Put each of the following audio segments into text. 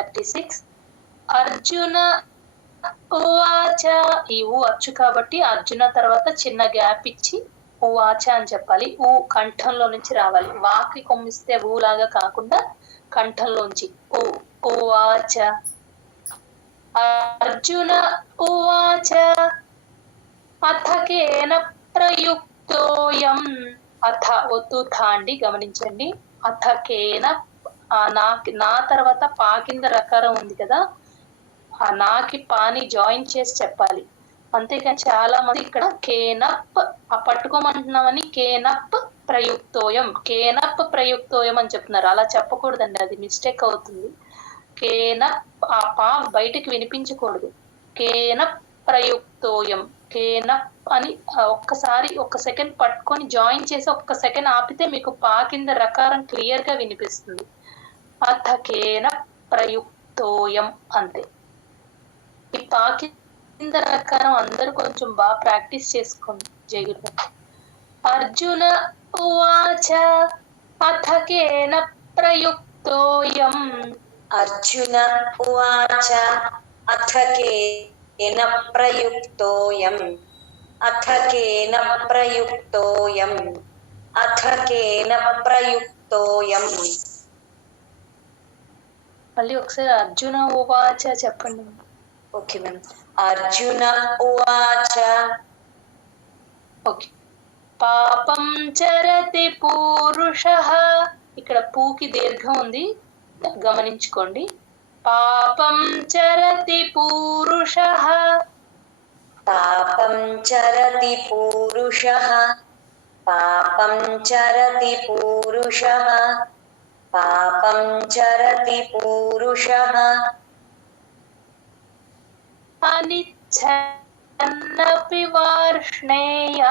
36. అర్జున ఉవాచ, ఈ ఊ అచ్చు కాబట్టి అర్జున తర్వాత చిన్న గ్యాప్ ఇచ్చి ఉవాచ అని చెప్పాలి. ఊ కంఠంలో నుంచి రావాలి. వాకి కొమ్మిస్తే ఊ లాగా కాకుండా కంఠంలోంచి ఊ ఉవాచ. అర్జున ఉవాచ అథ కేన ప్రయుక్తోయం. అథ ఒత్తు థ అండి, గమనించండి. అథ కేన, నా తర్వాత పా కింద రకారం ఉంది కదా, ఆ నాకి పాని జాయిన్ చేసి చెప్పాలి. అంతేకాని చాలా మంది ఇక్కడ కేనప్ పట్టుకోమంటున్నామని కేనప్ ప్రయుక్తోయం, కేనప్ ప్రయుక్తోయం అని చెప్తున్నారు. అలా చెప్పకూడదండి, అది మిస్టేక్ అవుతుంది. కేనప్, ఆ పా బయటికి వినిపించకూడదు. కేనప్ ప్రయుక్తోయం, కేనప్ అని ఒక్క సెకండ్ పట్టుకొని జాయిన్ చేసి ఒక్క సెకండ్ ఆపితే మీకు పా కింద రకారం క్లియర్ గా వినిపిస్తుంది. అథ కేన ప్రయుక్తోయం అంతే. ఈ పా కింద రకారం అందరూ కొంచెం బాగా ప్రాక్టీస్ చేసుకోండి. జయగురు. అర్జున ఉవాచ అథ కేన ప్రయుక్తోయం. అర్జున ఉవాచ అథ కేన ప్రయుక్తోయం. అథ కేన ప్రయుక్తోయం. అథ కేన ప్రయుక్తోయం. మళ్ళీ ఒకసారి అర్జున ఉవాచ చెప్పండి. Okay ma'am. అర్జున ఉవాచ. ఓకే. పాపం చరతి పూరుషః. ఇక్కడ పూకి దీర్ఘం ఉంది, గమనించుకోండి. పాపం చరతి పూరుషః. పాపం చరతి పూరుషః. పాపం చరతి పూరుషః. పాపం చరతి పూరుషః. అనిచ్ఛన్నపి వార్ష్ణేయ.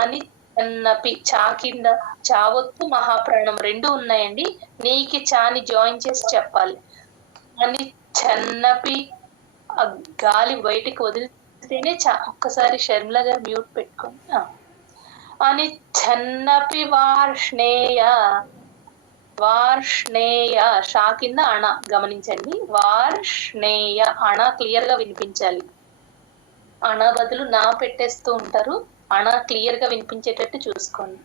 అనిచ్ఛన్నపి, చా కింద చావొత్తు మహాప్రాణం రెండు ఉన్నాయండి. నీకి చాని జాయిన్ చేసి చెప్పాలి. అనిచ్ఛన్నపి, గాలి బయటికి వదిలితేనే చా. ఒక్కసారి షర్మిల గారు మ్యూట్ పెట్టుకోండి. అనిచ్ఛన్నపి వార్ష్ణేయ. వార్ష్ణేయ, షా కింద అణ, గమనించండి. వార్ష్ణేయ, అణ క్లియర్ గా వినిపించాలి. అణ బదులు నా పెట్టేస్తూ ఉంటారు. అణ క్లియర్ గా వినిపించేటట్టు చూసుకోండి.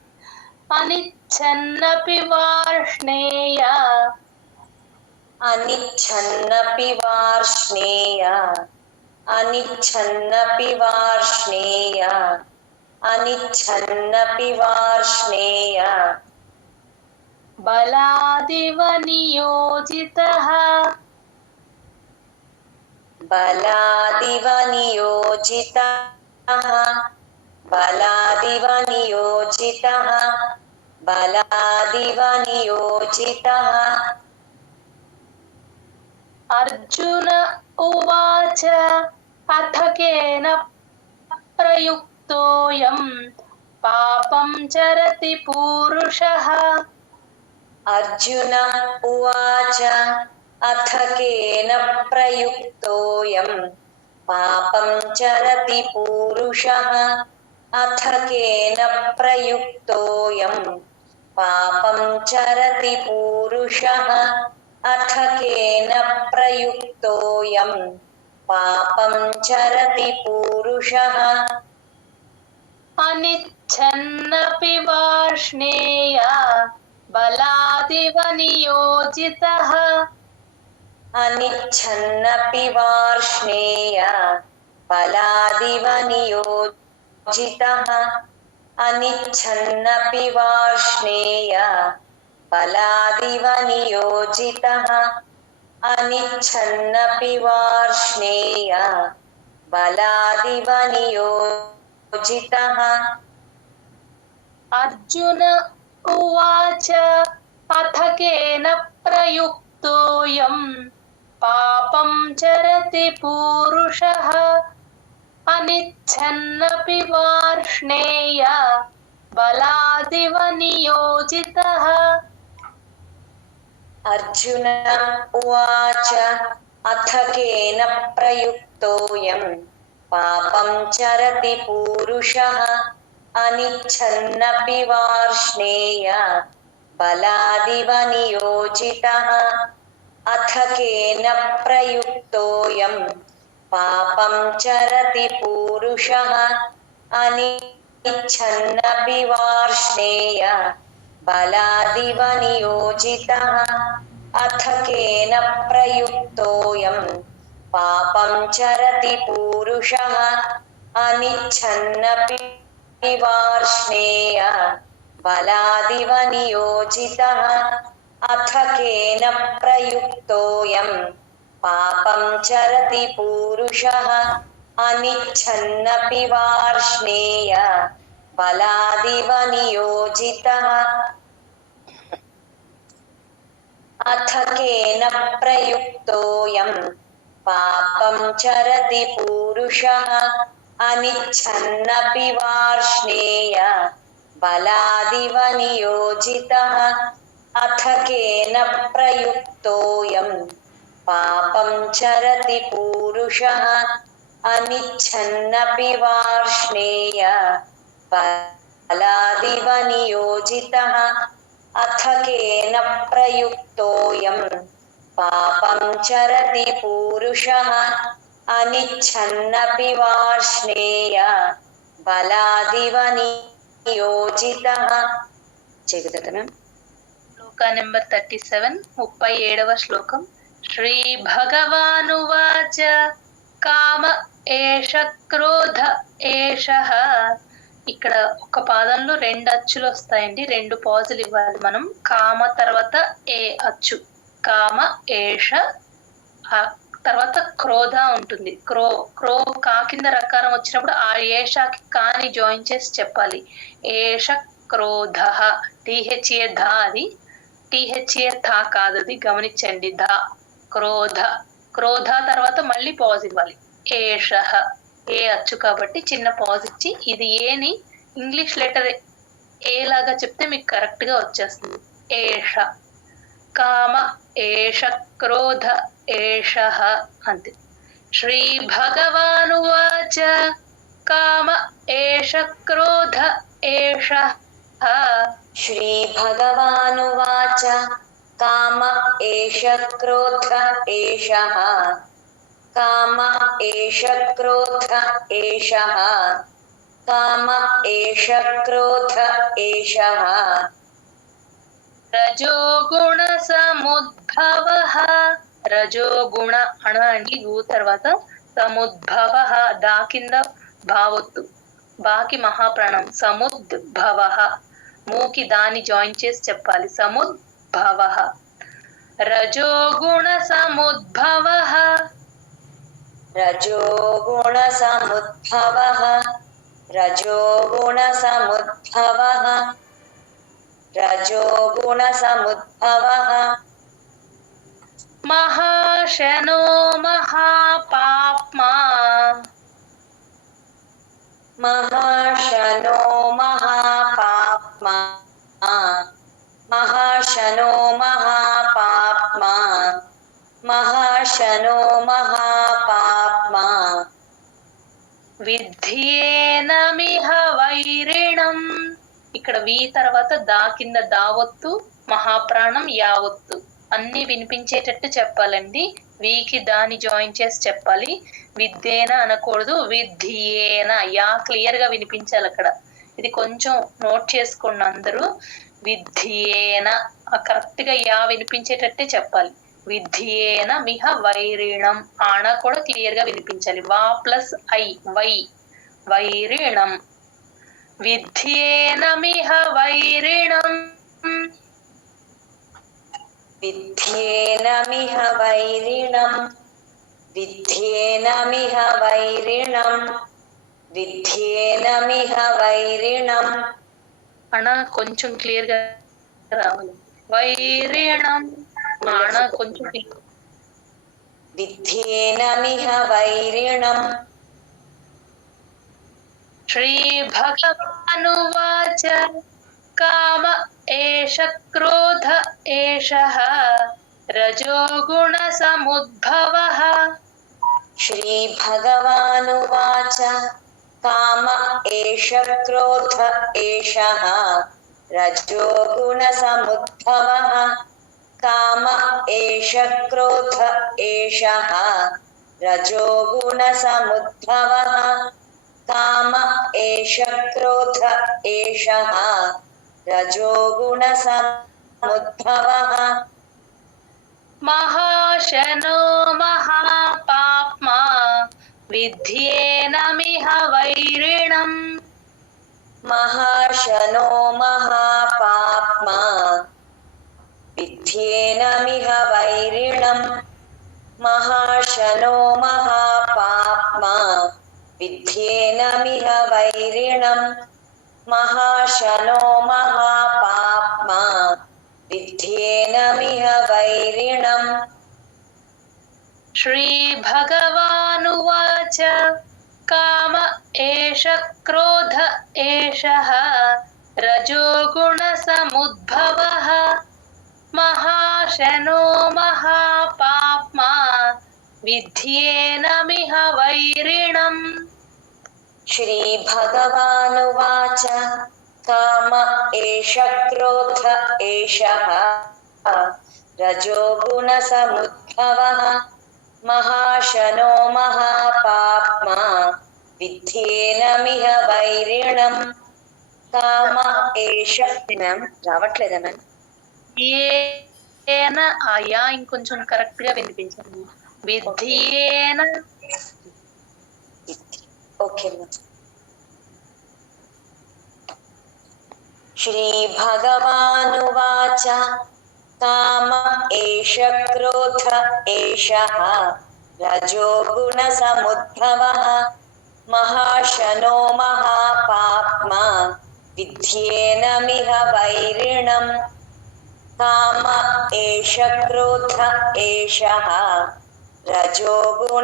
అనిచ్ఛన్నపి వార్ష్ణేయ. అనిచ్ఛన్నపి వార్ష్ణేయ. అనిచ్ఛన్నపి వార్ష్ణేయ. అనిచ్ఛన్నపి వార్ష్ణేయ. బలాదివ నియోజితః. బలాదివ నియోజితః. బలాదివ నియోజితః. బలాదివ నియోజితః. అర్జున ఉవాచ అథ కేన ప్రయుక్తోయం పాపం చరతి పూరుషః. అర్జున ఉవాచ అథ కేన ప్రయుక్తోయం పాపం చరతి పూరుషః. అథ కేన ప్రయుక్తోయం పాపం చరతి పూరుషః. అథ కేన ప్రయుక్తోయం పాపం చరతి పూరుషః. అనిచ్ఛన్నపి వార్ష్ణేయ. బలాదివ నియోజితః. అనిచ్ఛన్నపి వార్ష్ణేయ. బలాదివ నియోజితః. అనిచ్ఛన్నపి వార్ష్ణేయ. బలాదివ నియోజితః. అనిచ్ఛన్నపి వార్ష్ణేయ. బలాదివ నియోజితః. అర్జున ఉవాచ అథ కేన ప్రయుక్తోయం పాపం చరతి పూరుషః. అనిచ్ఛన్నపి వార్ష్ణేయ. బలాదివ నియోజితః. అర్జున ఉవాచ అథ కేన ప్రయుక్తోయం పాపం చరతి పూరుషః. అనిచ్ఛన్నపి వార్ష్ణేయ. బలాదివ నియోజితః. अथ केन प्रयुक्तोऽयं पापं चरति पूरुषः अनिच्छन्नपि वार्ष्णेय बलादिव नियोजितः अथ केन प्रयुक्तोऽयं पापं चरति पूरुषः अनिच्छन्नपि वार्ष्णेय बलादिव नियोजितः अथ केन प्रयुक्तोऽयं पापं चरति पूरुषः अनिच्छन्नपि वार्ष्णेय बलादिव नियोजितः अथ केन प्रयुक्तोऽयं पापं चरति पूरुषः अनिच्छन्नपि वार्ष्णेय बलादिव नियोजितः अथ केन प्रयुक्तोऽयं पापं चरति पूरुषः अनिच्छन्नपि वार्ष्णेय बलादिव नियोजितः अथ केन प्रयुक्तोऽयं पापं चरति पूरुषः अनिच्छन्नपि वार्ष्णेय बलादिव नियोजितः जगदतनं శ్లోక నెంబర్ 37 37వ శ్లోకం శ్రీ భగవానువాచ కామ ఏష క్రోధ ఏషః ఇక్కడ ఒక పాదంలో రెండు అచ్చులు వస్తాయండి రెండు పాజులు ఇవ్వాలి మనం కామ తర్వాత ఏ అచ్చు కామ ఏష తర్వాత క్రోధ ఉంటుంది క్రో కా కింద రకారం వచ్చినప్పుడు ఆ ఏషాకి కాని జాయిన్ చేసి చెప్పాలి ఏష క్రోధ టీహెచ్ఏ ధా అది టీహెచ్ఏ థా కాదు అది గమనించండి ధా క్రోధ తర్వాత మళ్ళీ పాజ్ ఇవ్వాలి ఏష ఏ అచ్చు కాబట్టి చిన్న పాజ్ ఇచ్చి ఇది ఏని ఇంగ్లీష్ లెటర్ ఏ లాగా చెప్తే మీకు కరెక్ట్ గా వచ్చేస్తుంది ఏష కామ ఏష క్రోధ ఏషః అంతే శ్రీ భగవానువాచ కామ ఏష క్రోధ ఏషః श्रीभगवानुवाच काम एष क्रोध एषः काम एष क्रोध एषः काम एष क्रोध एषः రజోగుణ సముద్భవః రజోగుణ అనండి గు తర్వాత సముద్భవః దా కింద భావొత్తు బాకి మహాప్రాణం సముద్భవః మూకి దాని జాయిన్ చేసి చెప్పాలి సముద్భవః రజోగుణ సముద్భవః रजोगुण समुद्भवः रजोगुण समुद्भवः रजोगुण समुद्भवः మహాశనో మహాపాప్మా महाशनो महापाप्मा महाशनो महापाप्मा महाशनो महापाप्मा విద్యేనమిహ వైరిణం ఇక్కడ వి తర్వాత దా కింద దావొత్తు మహాప్రాణం యావొత్తు అన్ని వినిపించేటట్టు చెప్పాలండి వీకి దాని జాయిన్ చేసి చెప్పాలి విద్యేన అనకూడదు విద్యేన యా క్లియర్ గా వినిపించాలి అక్కడ ఇది కొంచెం నోట్ చేసుకోండి అందరూ విద్యేన కరెక్ట్ గా యా వినిపించేటట్టే చెప్పాలి విద్యేన మిహ వైరిణం ఆణ కూడా క్లియర్ గా వినిపించాలి వా ప్లస్ ఐ వై వైరిణం విద్యేన మిహ వైరిణం विद्येनमिह वैरिणम् विद्येनमिह वैरिणम् विद्येनमिह वैरिणम् అణ కొంచెం క్లియర్ గా రావాలి వైరిణం అణ కొంచెం विद्येनमिह वैरिणम् శ్రీ భగవానువాచ కామ ఏష క్రోధ ఏషః రజోగుణ సముద్భవః श्रीभगवानुवाच काम एष क्रोध एषः रजोगुणसमुद्भवः काम एष क्रोध एषः रजोगुणसमुद्भवः काम एष क्रोध एषः रजोगुणसमुद्भवः महाशनो महापाप्मा विध्येनमिह वैरिणम् महाशनो महापाप्मा विध्येनमिह वैरिणम् महाशनो महापाप्मा विध्येनमिह वैरिणम् महाशनो महापाप्मा विध्येनमिह वैरिणम् श्रीभगवानुवाच काम एष क्रोध एषः रजोगुणसमुद्भवः महाशनो महापाप्मा विध्येनमिह वैरिणम् श्रीभगवानुवाच काम एष क्रोध एषः रजोगुणसमुद्भवः महाशनो महापाप्मा विध्येनमिह वैरिणम् काम एष మ్యామ్ రావట్లేదా మ్యామ్ ఏన ఆయా ఇంకొంచెం కరెక్ట్ గా వినిపించండి విధ్యేన ఓకే మ్యామ్ श्रीभगवानुवाच काम एष क्रोध एषः रजोगुणसमुद्भवः महाशनो महापाप्मा विध्येनमिह वैरिणम् काम एष क्रोध एषः रजोगुणसमुद्भवः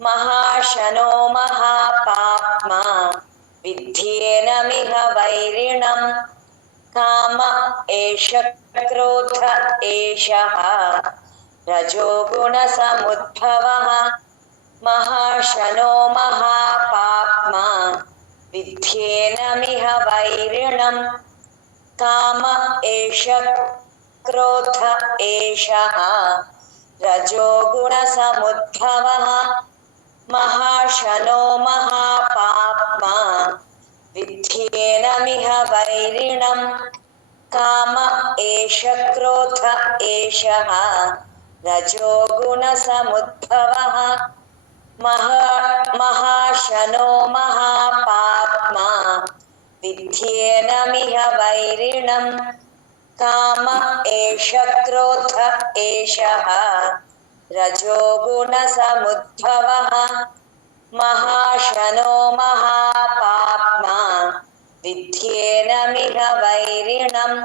महाशनो महापाप्मा विध्येनमिह वैरिणम् काम एष क्रोध एषः रजोगुणसमुद्भवः महाशनो महापाप्मा विध्येनमिह वैरिणम् काम एष क्रोध एषः रजोगुणसमुद्भवः महाशनो महापाप्मा विध्येनमिह वैरिणम् काम एष क्रोध एषः रजोगुणसमुद्भवः महाशनो महापाप्मा विध्येनमिह वैरिणम् काम एष क्रोध एषः रजोगुणसमुद्भवः महाशनो महापाप्मा विध्येनमिह वैरिणम्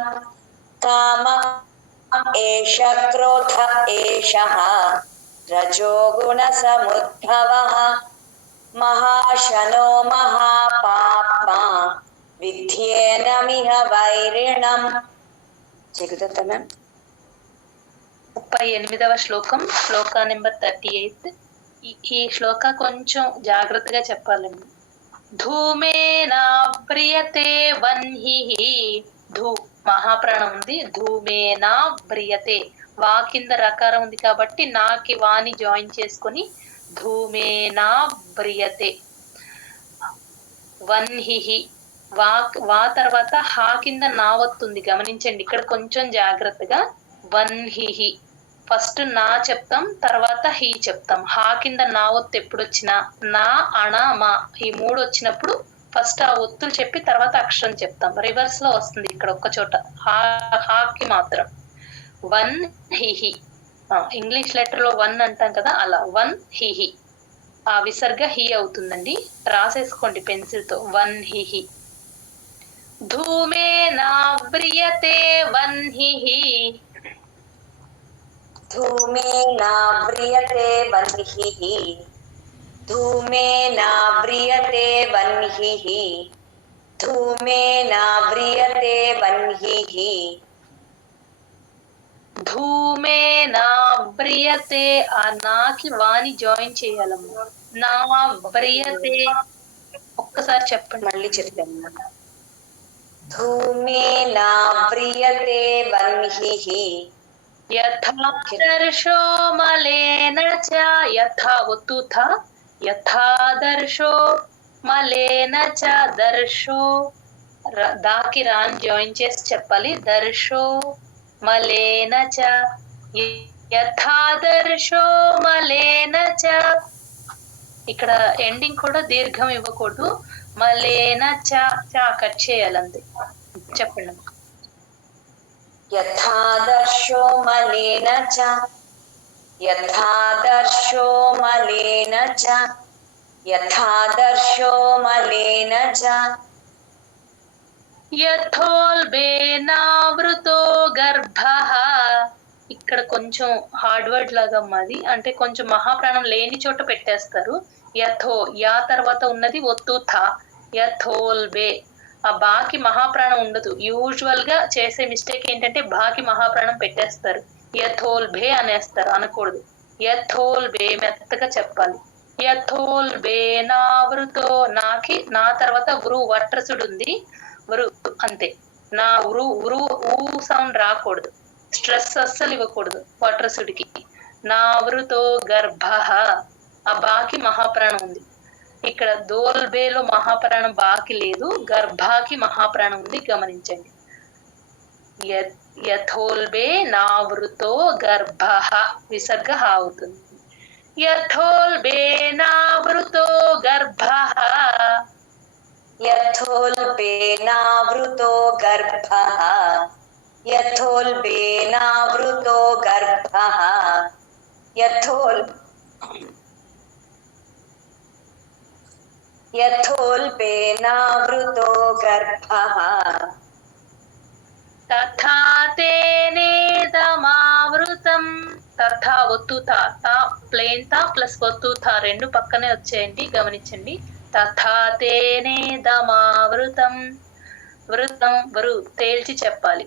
काम एष क्रोध एषः रजोगुणसमुद्भवः महाशनो महापाप्मा विध्येनमिह वैरिणम् జగుదత్త మ్యామ్ 38వ శ్లోకం శ్లోక నెంబర్ 38 ఈ శ్లోక కొంచెం జాగ్రత్తగా చెప్పాలండి ధూమేనా ప్రియతే వన్హిః ధూ మహాప్రాణం ఉంది ధూమేనా ప్రియతే వా కింద రకారం ఉంది కాబట్టి నాకి వాని జాయిన్ చేసుకొని ధూమేనా ప్రియతే వన్హిః వా తర్వాత హా కింద నా వస్తుంది గమనించండి ఇక్కడ కొంచెం జాగ్రత్తగా వన్హిః ఫస్ట్ నా చెప్తాం తర్వాత హీ చెప్తాం హా కింద నా ఒత్తు ఎప్పుడు వచ్చినా నా అణ మా ఈ మూడు వచ్చినప్పుడు ఫస్ట్ ఆ ఒత్తులు చెప్పి తర్వాత అక్షరం చెప్తాం రివర్స్ లో వస్తుంది ఇక్కడ ఒక్క చోట హాకి మాత్రం వన్ హిహి ఇంగ్లీష్ లెటర్ లో వన్ అంటాం కదా అలా వన్ హిహి ఆ విసర్గ హీ అవుతుందండి రాసేసుకోండి పెన్సిల్ తో వన్ హిహి ధూమేనా వ్రియతే వన్హిః धूमेना व्रियते वह्निः धूमेना व्रियते वह्निः धूमेना व्रियते वह्निः ధూమేనా వ్రియతే ఆ నాకి వాని జాయిన్ చేయాలమ్మా నా వ్రియతే ఒక్కసారి చెప్పండి మళ్ళీ చెప్తాను धूमेनाव्रियते वह्निः यथा दर्शो मलेन च यथा उत्तुथ यथा दर्शो మలేన చ దర్శో దాకి రాన్ జాయిన్ చేసి చెప్పాలి దర్శో మలేన చ యథా దర్శో మలేన చ ఇక్కడ ఎండింగ్ కూడా దీర్ఘం ఇవ్వకూడదు మలేన చ కట్ చేయాలంతే చెప్పండి యథాదర్శో మలేన చ యథాదర్శో మలేన చ యథాదర్శో మలేన చ యథోల్బేనావృతో గర్భః ఇక్కడ కొంచెం హార్డ్ వర్డ్ లాగా మాది అంటే కొంచెం మహాప్రాణం లేని చోట పెట్టేస్తారు యథో యా తర్వాత ఉన్నది ఒత్తు థా యథోల్బే ఆ బాకి మహాప్రాణం ఉండదు యూజువల్ గా చేసే మిస్టేక్ ఏంటంటే బాకి మహాప్రాణం పెట్టేస్తారు యథోల్బే అనేస్తారు అనకూడదు యథోల్బే మెత్తగా చెప్పాలి యథోల్బేనావృతో నాకి నా తర్వాత వృ వట్రసుడు ఉంది వృ అంతే నా వృ ఊ సౌండ్ రాకూడదు స్ట్రెస్ అస్సలు ఇవ్వకూడదు వట్రసుడికి నా వృతో గర్భ ఆ బాకి మహాప్రాణం ఉంది ఇక్కడ దోల్బేలో మహాప్రాణం బాకి లేదు గర్భాకి మహాప్రాణం ఉంది గమనించండి యథోల్బే నావృతో గర్భ విసర్గ అవుతుంది యథోల్బేనావృతో గర్భః యథోల్బేనావృతో గర్భః యథోల్బేనావృతో గర్భః యథోల్బేనావృతో గర్భః తథా తేనేదమావృతం తథా ఒత్తు తా ప్లేన్ తా ప్లస్ ఒత్తు తా రెండు పక్కనే వచ్చేయండి గమనించండి తథా తేనేదమావృతం వృతం వరు తేల్చి చెప్పాలి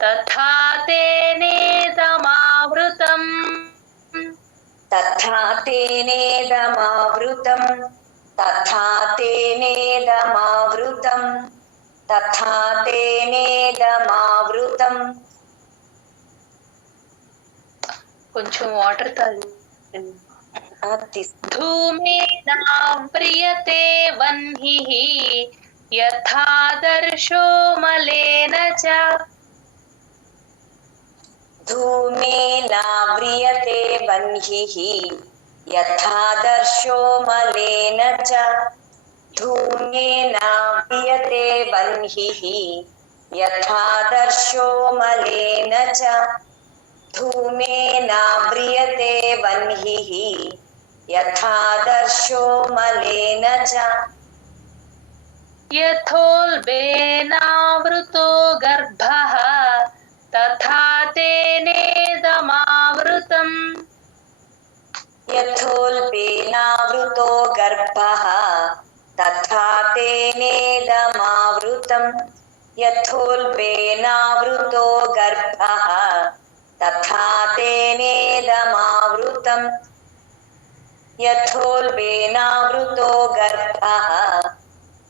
తథా తేనేదమావృతం తథా తేనేదమావృతం తథా తేనేదమావృతం తథా తేనేదమావృతం కొంచెం వాటర్ తాగి ధూమేనావ్రియతే వహ్నిః యథా దర్శో మలేన చ ధూమేనావ్రియతే వహ్నిః యథా దర్శో మలేన చ ధూమేనావ్రియతే వహ్నిః యథా దర్శో మలేన చ ధూమేనావ్రియతే వహ్నిః యథా దర్శో మలేన చ యథోల్బేనావృతో గర్భః తథా తేనేదమావృతం యథోల్బేనావృతో గర్భః తథా తేనేదమావృతం యథోల్బేనావృతో గర్భః తథా తేనేదమావృతం యథోల్బేనావృతో గర్భః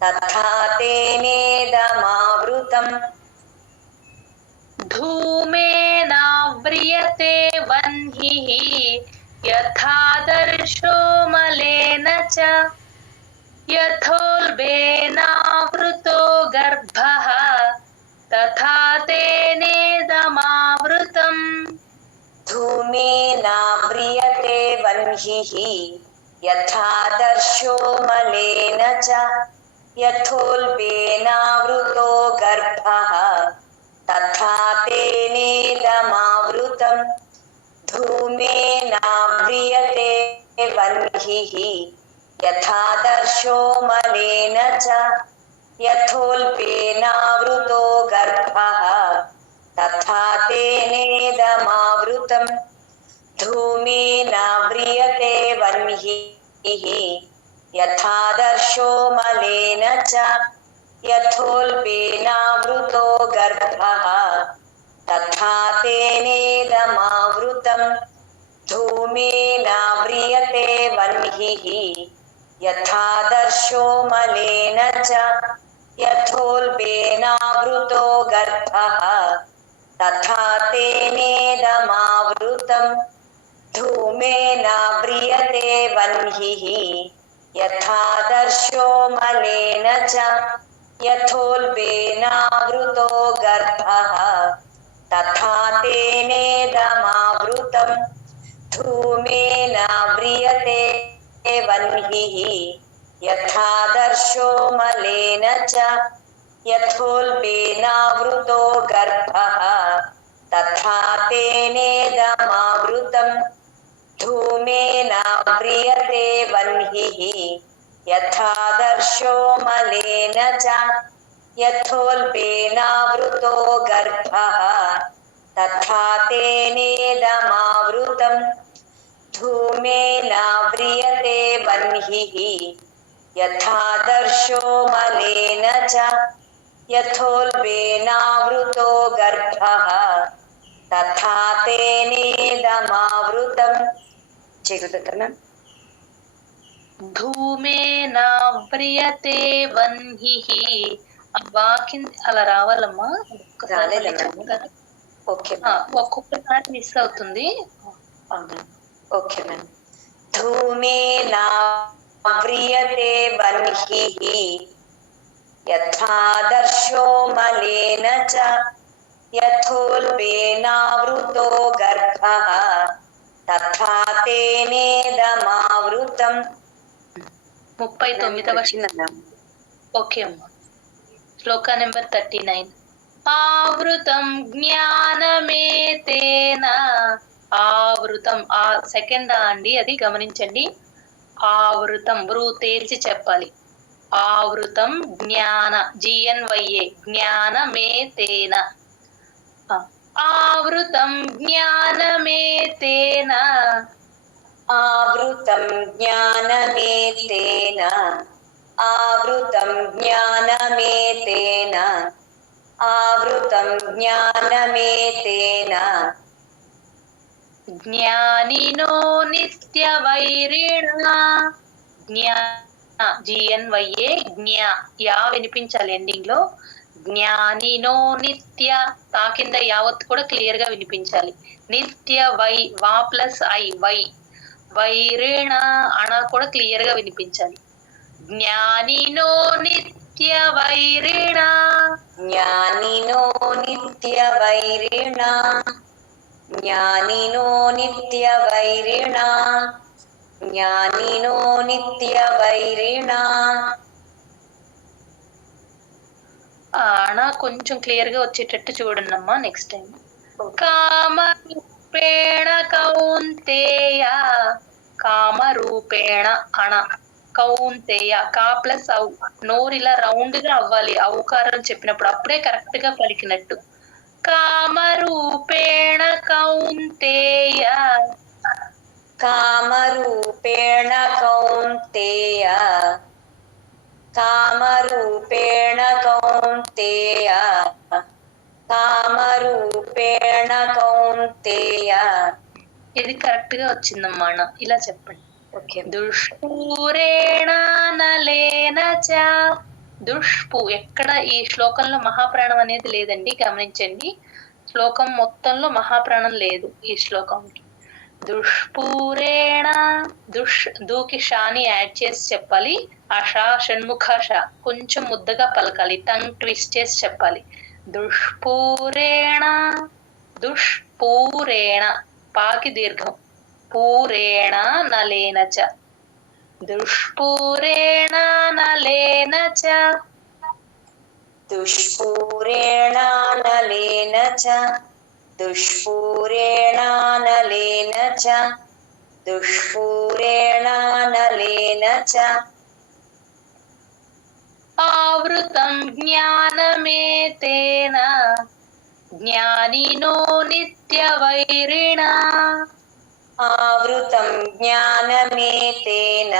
తథా తేనేదమావృతం ధూమేనావ్రియతే వహ్నిః యథా దర్శో మలేన చ యథోల్బేనావృతో గర్భః తథా తేనేదమావృతం ధూమేనావ్రియతే వహ్నిః యథా దర్శో మలేన చ యథోల్బేనావృతో గర్భః తథా తేనేదమావృతం ధూమేనావ్రియతే వహ్నిః యథా దర్శో మలేన చ యథోల్బేనావృతో గర్భః తథా తేనేదమావృతం ధూమేనావ్రియతే వహ్నిః యథా దర్శో మలేన చ యథోల్బేనావృతో గర్భః తథా తేనేదమావృతం ధూమేనావ్రియతే వహ్నిః యథా దర్శో మలేన చ यथोल्बेनावृतो गर्भः तथा तेनेदमावृतम् धूमेन व्रियते वह्निः यथादर्शो मलेन च यथोल्बेनावृतो गर्भः तथा तेनेदमावृतम् धूमेन व्रियते वह्निः यथादर्शो मलेन च यथोल्बेनावृतो गर्भः तथा तेनेदमावृतम् धूमेन व्रियते वह्निः यथादर्शो मलेन च यथोल्बेनावृतो गर्भः तथा तेनेदमावृतम् धूमेन व्रियते वह्निः यथादर्शो मलेन च यथोल्बेनावृतो गर्भः तथा तेनेदमावृतम् चेतुदत्तन ధూమేనావ్రియతే వన్హిః. ఆ వాకింగ్ అలా రావాలమ్మా. ఒక్కసారి మళ్ళీ రాలేదమ్మా. చెప్తారా? ఓకే ఒక్కొక్కసారి మిస్ అవుతుంది. Okay ma'am. ధూమేనావ్రియతే వన్హిః యథాదర్శో మలేన చ యథోల్బేనావృతో గర్భః తథా తేనేదమావృతం. 39వ ఓకే అమ్మా. శ్లోక నెంబర్ 39. ఆవృతం జ్ఞానమేతేన. ఆవృతం ఆ సెకండ్ అండి, అది గమనించండి. ఆవృతం బ్రూ తేల్చి చెప్పాలి. ఆవృతం జ్ఞాన జిఎన్వైఏ జ్ఞానమేతేన. ఆవృతం జ్ఞానమేతేన. ఆవృతం జ్ఞానమేతేన ఆవృతం జ్ఞానమేతేన ఆవృతం జ్ఞానమేతేన జ్ఞానినో నిత్యవైరిణ. జిఎన్వైఏ జ్ఞా యా వినిపించాలి ఎండింగ్ లో. జ్ఞానినో నిత్య తా కింద యావత్ కూడా క్లియర్ గా వినిపించాలి. నిత్య వై వా ప్లస్ ఐ వై వైరిణ అణ కూడా క్లియర్ గా వినిపించాలి. జ్ఞానినో నిత్య వైరిణ. జ్ఞానినో నిత్యవైరిణ జ్ఞానినో నిత్యవైరిణ జ్ఞానినో నిత్యవైరిణ. అణ కొంచెం క్లియర్ గా వచ్చేటట్టు చూడండి అమ్మా నెక్స్ట్ టైం. కామరూపేణ కౌంతేయ. కామరూపేణ అణ కౌంతేయ కా ప్లస్ ఔ నోరు ఇలా రౌండ్ గా అవ్వాలి ఔకారం చెప్పినప్పుడు, అప్పుడే కరెక్ట్ గా పలికినట్టు. కామరూపేణ కౌంతేయ. కామరూపేణ కౌంతేయ కామరూపేణ కౌంతేయ కామరూపేణ కౌంతేయ. ఇది కరెక్ట్ గా వచ్చిందమ్మా అన్న. ఇలా చెప్పండి. ఓకే. దుష్పూరేణ నలేన చ. దుష్పు ఎక్కడ ఈ శ్లోకంలో మహాప్రాణం అనేది లేదండి, గమనించండి. శ్లోకం మొత్తంలో మహాప్రాణం లేదు ఈ శ్లోకంకి. దుష్పూరేణ దూకి షాని యాడ్ చేసి చెప్పాలి. ఆ షా షణ్ముఖ షా కొంచెం ముద్దగా పలకాలి, టంగ్ ట్విస్ట్ చేసి చెప్పాలి. దుష్పూరేణ దుష్పూరేణ పాకి దీర్ఘం. పూరేణ నలేన చ. దుష్పూరేణ నలేన చ. దుష్పూరేణ నలేన చ దుష్పూరేణ నలేన చ దుష్పూరేణ నలేన చ. ఆవృతం జ్ఞానమేతేన జ్ఞానినో నిత్యవైరిణ. ఆవృతం జ్ఞానమేతేన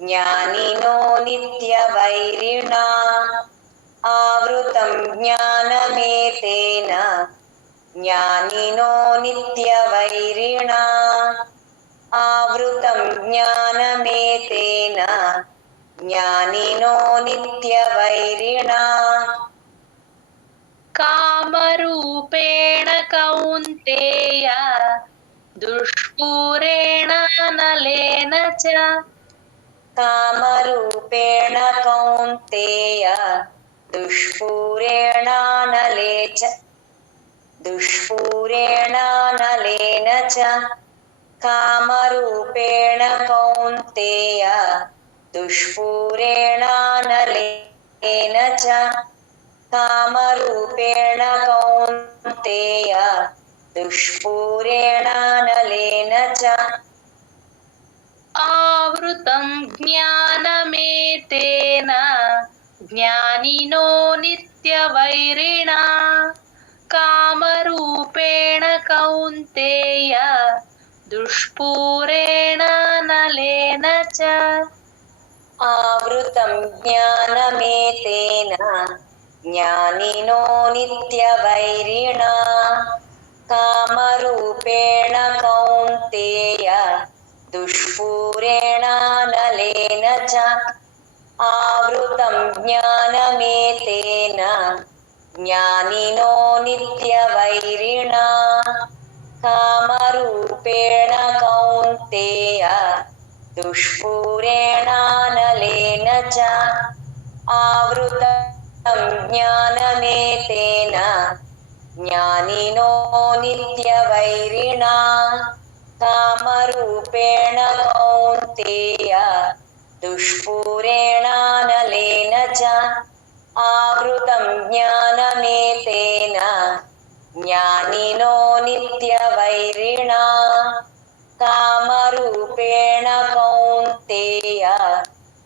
జ్ఞానినో నిత్యవైరిణ ఆవృతం జ్ఞానమేతేన జ్ఞానినో నిత్యవైరిణ ఆవృతం జ్ఞానమేతేన ज्ञानिनो नित्यवैरिणा कामरूपेण कौन्तेय दुष्पूरेणानलेन च कामरूपेण कौन्तेय दुष्पूरेणानलेन च कामरूपेण कौन्तेय दुष्पूरेणानलेन च कामरूपेण कौन्तेय दुष्पूरेणानलेन च आवृतं ज्ञानमेतेन ज्ञानिनो नित्यवैरिणा कामरूपेण कौन्तेय दुष्पूरेणानलेन च आवृतं ज्ञानमेतेन ज्ञानिनो नित्यवैरिणा कामरूपेण कौन्तेय दुष्पूरेणानलेन च आवृतं ज्ञानमेतेन ज्ञानिनो नित्यवैरिणा कामरूपेण कौन्तेय दुष्पूरेणानलेन च आवृतं ज्ञानमेतेन ज्ञानिनो नित्यवैरिणा कामरूपेण कौन्तेय दुष्पूरेणानलेन च आवृतं ज्ञानमेतेन ज्ञानिनो नित्यवैरिणा कामरूपेण कौन्तेय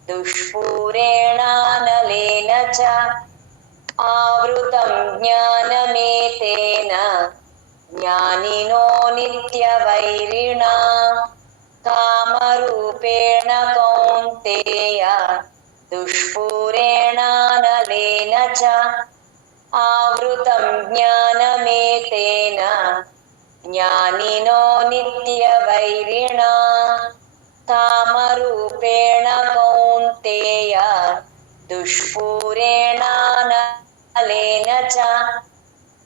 दुष्पूरेणानलेन च आवृतं ज्ञानमेतेन ज्ञानिनो नित्यवैरिणा कामरूपेण कौन्तेय दुष्पूरेणानलेन च आवृतं ज्ञानमेतेन ज्ञानिनो नित्यवैरिणा कामरूपेण कौन्तेय दुष्पूरेणानलेन च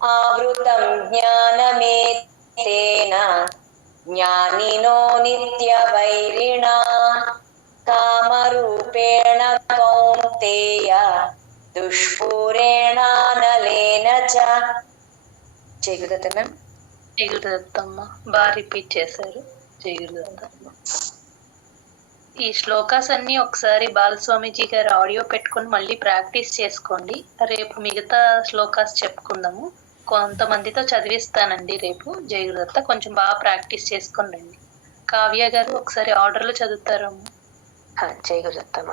आवृतं ज्ञानमेतेन ज्ञानिनो नित्यवैरिणा कामरूपेण कौन्तेय दुष्पूरेणानलेन च జయగురుదత్తమ్మ జయగురుదత్తమ్మ బాగా రిపీట్ చేశారు. జయగురుదత్తమ్మ. ఈ శ్లోకాస్ అన్ని ఒకసారి బాలస్వామిజీ గారు ఆడియో పెట్టుకొని మళ్ళీ ప్రాక్టీస్ చేసుకోండి. రేపు మిగతా శ్లోకాస్ చెప్పుకుందాము. కొంతమందితో చదివిస్తానండి రేపు. జయగురుదత్త కొంచెం బాగా ప్రాక్టీస్ చేసుకొని రండి. కావ్య గారు ఒకసారి ఆర్డర్లో చదువుతారమ్మ. జయగురుదత్తమ్మ.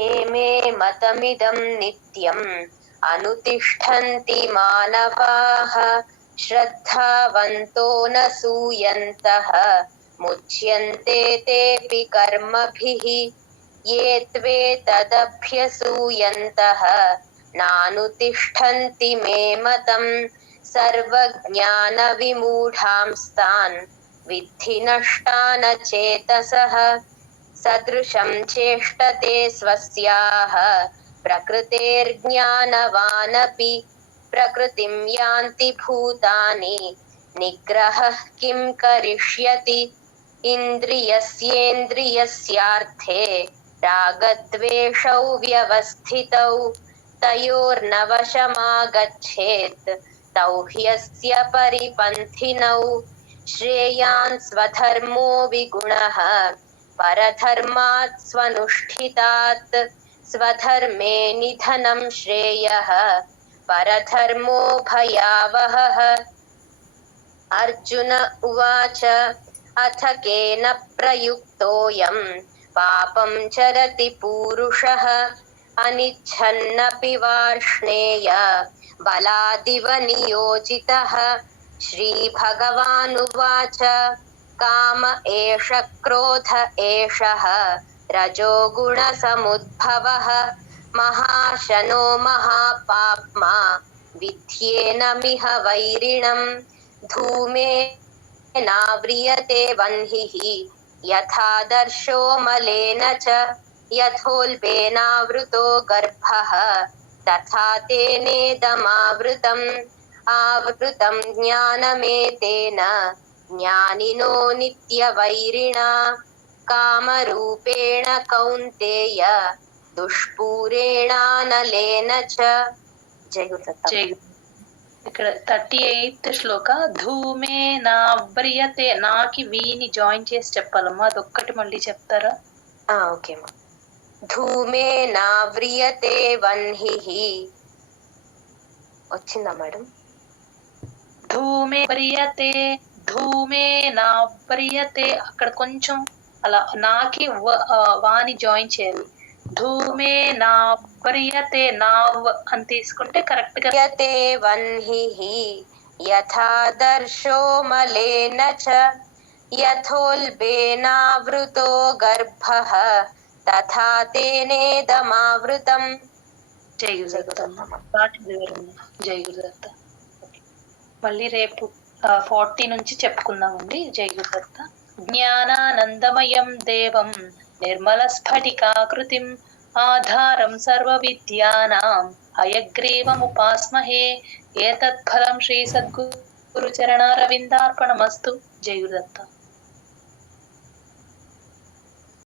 ఏ మే మతమిదం నిత్యం అనుతిష్ఠन्ति మానవాః శ్రద్ధావంతో న సూయంతః ముచ్యంతే తేపి కర్మభిః ఏ త్వేతదభ్యసూయంతః నానుతిష్ఠन्ति మే మతం సర్వజ్ఞాన విమూఢాంస్తాన్ విద్ధి నష్టాన చేతసః సదృశం చేష్టతే స్వస్యాః ప్రకృతేర్జ్ఞానవానపి ప్రకృతిం యాంతి భూతాని నిగ్రహః కిం కరిష్యతి ఇంద్రియస్యేంద్రియస్యార్థే రాగద్వేషౌ వ్యవస్థితౌ తయోర్నవశమాగచ్ఛేత్ తౌ హ్యస్య పరిపంథినౌ శ్రేయాన్ స్వధర్మో విగుణః పరధర్మాత్ స్వనుష్ఠితాత్ స్వధర్మే నిధనం శ్రేయః పరధర్మో భయావహః. అర్జున ఉవాచ అథ కేన ప్రయుక్తోయం పాపం చరతి పూరుషః అనిచ్ఛన్నపి వార్ష్ణేయ బలాదివ నియోజితః. శ్రీభగవానువాచ కామ ఏష క్రోధ ఏషః రజోగుణసముద్భవః మహాశనో మహాపాప్మా విద్యేనమిహ వైరిణం ధూమేనావ్రియతే వహ్నిః యథాదర్శో మలేన చ. यथोल्बेनावृतो गर्भः तथा तेनेदमावृतम् आवृतं ज्ञानमेतेन ज्ञानिनो नित्यवैरिणा कामरूपेण कौन्तेय దుష్పూరేణానలేన చ. జై గురుదత్త. జై గురు. ఇక్కడ 38th శ్లోక ధూమే నా వ్రియతే, నాకి వీని జాయిన్ చేసి చెప్పాలమ్మా, అదొక్కటి మళ్ళీ చెప్తారా? ఓకే అమ్మా. ధూమేనావ్రియతే వన్హిః వచ్చిందా మేడం? ధూమే వ్రియతే, ధూమే నా వ్రియతే, అక్కడ కొంచెం అలా నాకి వాని జాయిన్ చేయాలి. ధూమే నా వ్రియతే, నావ్ అని తీసుకుంటే కరెక్ట్ గా. వ్రియతే వన్హిః యథాదర్శో మలేన చ యథోల్బేనావృతో గర్భః తథా తేనేదమావృతం. జై గురుదత్త. జై గురుదత్త. మళ్ళీ రేపు 40 నుంచి చెప్పుకుందామండి. జై గురుదత్త. జ్ఞానానందమయం దేవం నిర్మల స్ఫటికాకృతిం ఆధారం సర్వ విద్యానాం హయగ్రీవముపాస్మహే ఏతత్ఫలం శ్రీ సద్గురు చరణారవిందార్పణమస్తు. జై గురుదత్త.